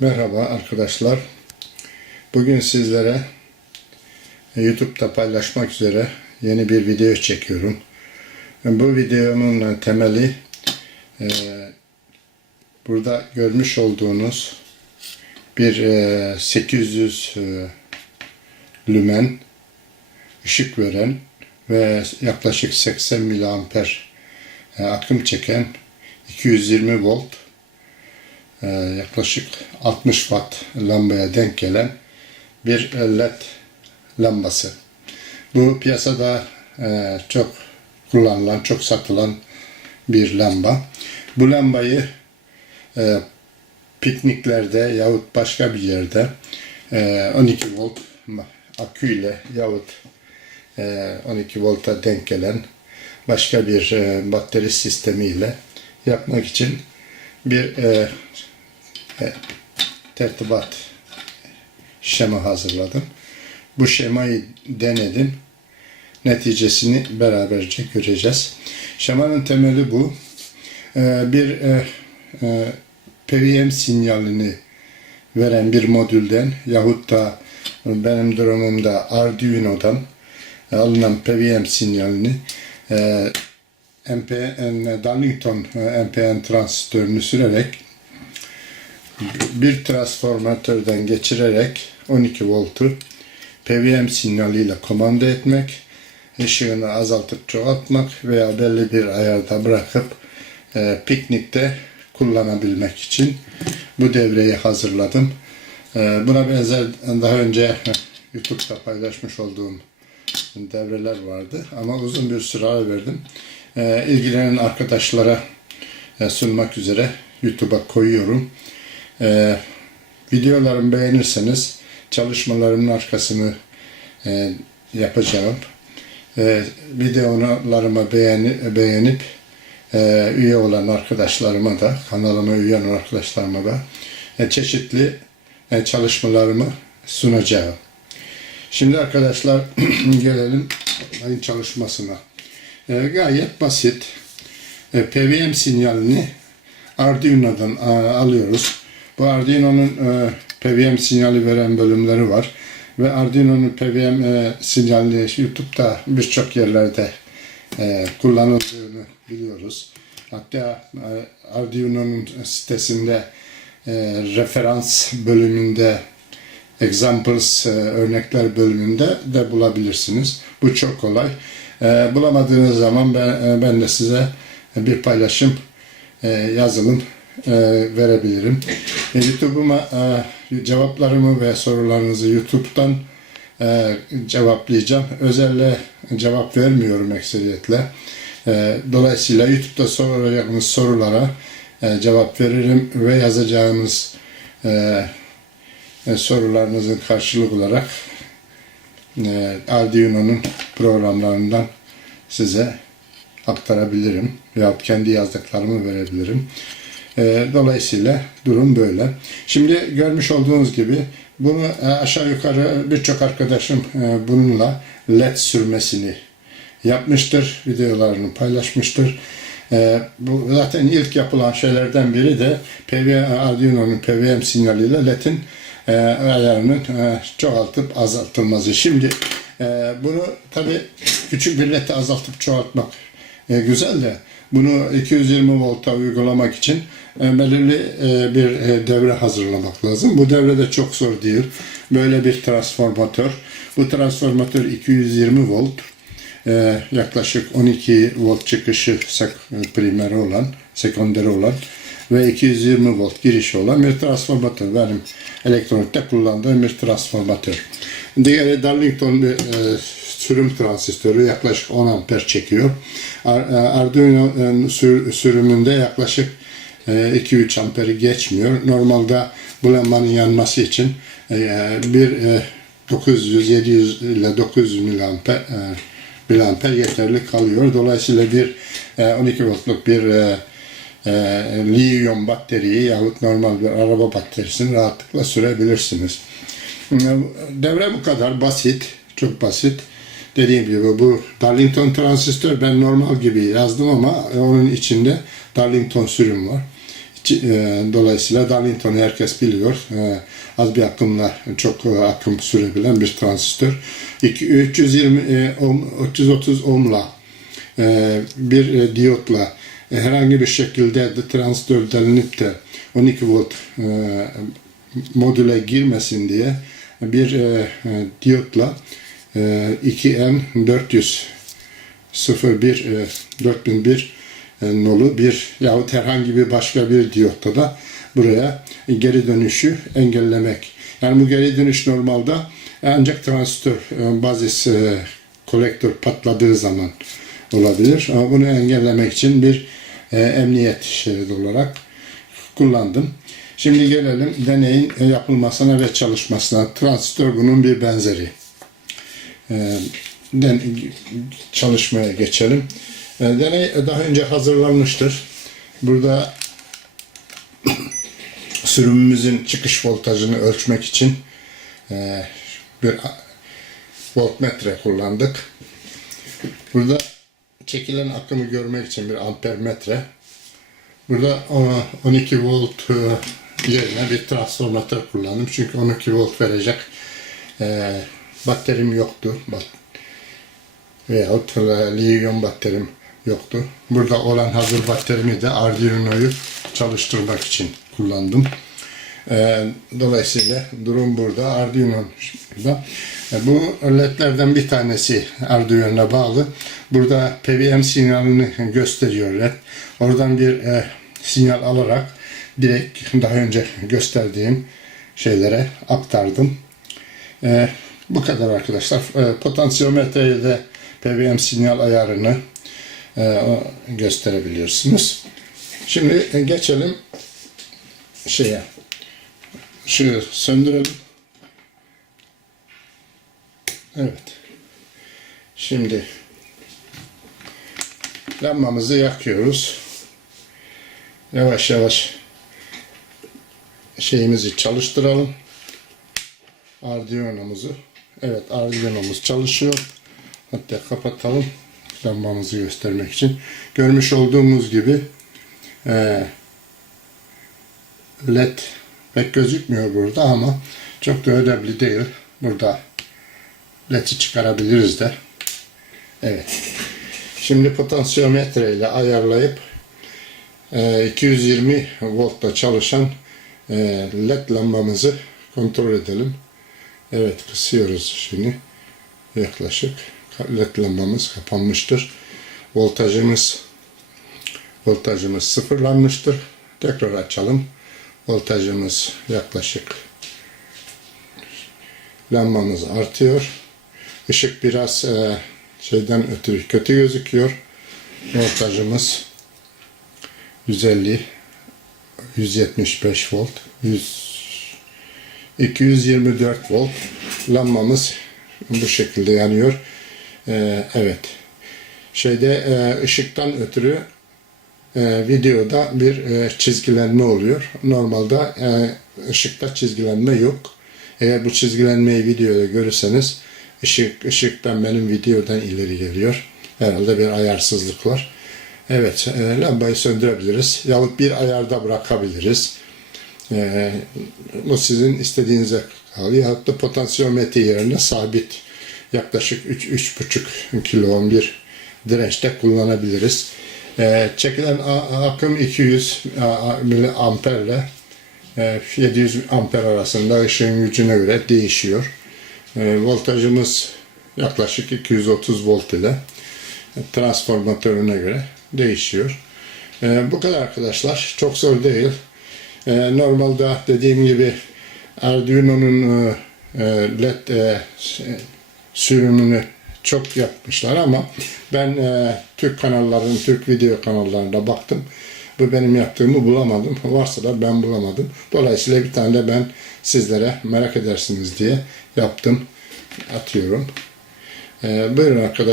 Merhaba arkadaşlar. Bugün sizlere YouTube'da paylaşmak üzere yeni bir video çekiyorum. Bu videonun temeli e, burada görmüş olduğunuz bir e, 800 e, lümen ışık veren ve yaklaşık 80 miliamper e, akım çeken 220 volt e, yaklaşık 60 watt lambaya denk gelen bir led lambası. Bu piyasada e, çok kullanılan, çok satılan bir lamba. Bu lambayı e, pikniklerde yahut başka bir yerde e, 12 volt aküyle yahut e, 12 volta denk gelen başka bir e, batarya sistemiyle yapmak için bir e, tertibat şema hazırladım. Bu şemayı denedim. Neticesini beraberce göreceğiz. Şemanın temeli bu. E, bir e, e, PWM sinyalini veren bir modülden yahut da benim durumumda Arduino'dan alınan PWM sinyalini e, MPN, Darlington e, MPN transistörünü sürerek bir transformatörden geçirerek 12 voltu PWM sinyaliyle komanda etmek, ışığını azaltıp çoğaltmak veya belli bir ayarda bırakıp e, piknikte kullanabilmek için bu devreyi hazırladım. E, buna benzer daha önce YouTube'da paylaşmış olduğum devreler vardı ama uzun bir süre ara verdim. E, ilgilenen arkadaşlara e, sunmak üzere YouTube'a koyuyorum. E, videolarımı beğenirseniz çalışmalarımın arkasını e, yapacağım. E, videolarımı beğeni, beğenip e, üye olan arkadaşlarıma da, kanalıma üye olan arkadaşlarıma da e, çeşitli e, çalışmalarımı sunacağım. Şimdi arkadaşlar gelelim ayın çalışmasına. E, gayet basit. E, PWM sinyalini Arduino'dan alıyoruz. Bu Arduino'nun e, PWM sinyali veren bölümleri var. Ve Arduino'nun PWM e, sinyalini YouTube'da birçok yerlerde e, kullanıldığını biliyoruz. Hatta e, Arduino'nun sitesinde e, referans bölümünde examples e, örnekler bölümünde de bulabilirsiniz. Bu çok kolay. E, bulamadığınız zaman ben, e, ben de size bir paylaşım e, yazılım e, verebilirim. YouTube'uma e, cevaplarımı ve sorularınızı YouTube'dan e, cevaplayacağım. Özelle cevap vermiyorum ekseriyetle. E, dolayısıyla YouTube'da soracağınız sorulara e, cevap veririm ve yazacağınız e, e, sorularınızın karşılık olarak e, Arduino'nun programlarından size aktarabilirim veyahut kendi yazdıklarımı verebilirim. E, dolayısıyla durum böyle. Şimdi görmüş olduğunuz gibi bunu e, aşağı yukarı birçok arkadaşım e, bununla led sürmesini yapmıştır. Videolarını paylaşmıştır. E, bu zaten ilk yapılan şeylerden biri de PWM, Arduino'nun PWM sinyaliyle LED'in ayarının çoğaltıp azaltılması. Şimdi bunu tabi küçük bir LED'i azaltıp çoğaltmak e, güzel de bunu 220 volta uygulamak için e, belirli e, bir e, devre hazırlamak lazım. Bu devre de çok zor değil. Böyle bir transformatör. Bu transformatör 220 volt. E, yaklaşık 12 volt çıkışı sek, primeri olan, sekonderi olan ve 220 volt girişi olan bir transformatör. Benim elektronikte kullandığım bir transformatör. Diğeri Darlington bir e, sürüm transistörü yaklaşık 10 amper çekiyor. Arduino e, sürümünde yaklaşık 2-3 e, amperi geçmiyor. Normalde bu lambanın yanması için e, bir 900 700 ile 900 miliamper miliamper yeterli kalıyor. Dolayısıyla bir 12 voltluk bir lityum bateriyi yahut normal bir araba bataryasını rahatlıkla sürebilirsiniz. Devre bu kadar basit, çok basit dediğim gibi bu Darlington transistör ben normal gibi yazdım ama onun içinde Darlington sürüm var. E, Dolayısıyla Darlington'u herkes biliyor. E, Az bir akımla çok akım sürebilen bir transistör. İki- 320 e, ohm, 330 ohmla bir diyotla herhangi bir şekilde de transistör delinip de 12 volt modüle girmesin diye bir diyotla e, 2M400 01 e, 4001 e, nolu bir yahut herhangi bir başka bir diyotta da buraya geri dönüşü engellemek. Yani bu geri dönüş normalde ancak transistör e, bazis e, kolektör patladığı zaman olabilir. Ama bunu engellemek için bir e, emniyet şeridi olarak kullandım. Şimdi gelelim deneyin yapılmasına ve çalışmasına. Transistör bunun bir benzeri. E, den, çalışmaya geçelim. E, deney daha önce hazırlanmıştır. Burada sürümümüzün çıkış voltajını ölçmek için e, bir voltmetre kullandık. Burada çekilen akımı görmek için bir amper metre. Burada e, 12 volt e, yerine bir transformatör kullandım. Çünkü 12 volt verecek e, batterim yoktu. Bat veyahut e, lityum batterim yoktu. Burada olan hazır batterimi de Arduino'yu çalıştırmak için kullandım. E, dolayısıyla durum burada. Arduino'da. E, bu ledlerden bir tanesi Arduino'ya bağlı. Burada PWM sinyalini gösteriyor led. Oradan bir e, sinyal alarak direkt daha önce gösterdiğim şeylere aktardım. E, bu kadar arkadaşlar. E, potansiyometre ile PWM sinyal ayarını e, gösterebiliyorsunuz. Şimdi e, geçelim şeye. Şu söndürelim. Evet. Şimdi lambamızı yakıyoruz. Yavaş yavaş şeyimizi çalıştıralım. Arduino'muzu. Evet Arduino'muz çalışıyor. Hatta kapatalım lambamızı göstermek için. Görmüş olduğumuz gibi eee led pek gözükmüyor burada ama çok da önemli değil. Burada led'i çıkarabiliriz de. Evet. Şimdi potansiyometre ile ayarlayıp e, 220 voltta çalışan e, led lambamızı kontrol edelim. Evet kısıyoruz şimdi. Yaklaşık lambamız kapanmıştır. Voltajımız voltajımız sıfırlanmıştır. Tekrar açalım. Voltajımız yaklaşık lambamız artıyor. Işık biraz e, şeyden ötürü kötü gözüküyor. Voltajımız 150 175 volt 100 224 volt lambamız bu şekilde yanıyor. E, evet. Şeyde e, ışıktan ötürü e, videoda bir e, çizgilenme oluyor. Normalde e, ışıkta çizgilenme yok. Eğer bu çizgilenmeyi videoda görürseniz ışık ışıktan benim videodan ileri geliyor. Herhalde bir ayarsızlık var. Evet, e, lambayı söndürebiliriz. Yahut bir ayarda bırakabiliriz. E, bu sizin istediğinize kalıyor. Da potansiyometre yerine sabit yaklaşık 3-3,5 kilo bir dirençte kullanabiliriz. E, çekilen akım 200 a- a- miliamperle e, 700 amper arasında ışığın gücüne göre değişiyor. E, voltajımız yaklaşık 230 volt ile transformatörüne göre değişiyor. E, bu kadar arkadaşlar. Çok zor değil. E, normalde dediğim gibi Arduino'nun e, e, LED e, sürümünü çok yapmışlar ama ben e, Türk kanalların, Türk video kanallarına baktım. Bu benim yaptığımı bulamadım. Varsa da ben bulamadım. Dolayısıyla bir tane de ben sizlere merak edersiniz diye yaptım. Atıyorum. E, buyurun arkadaşlar.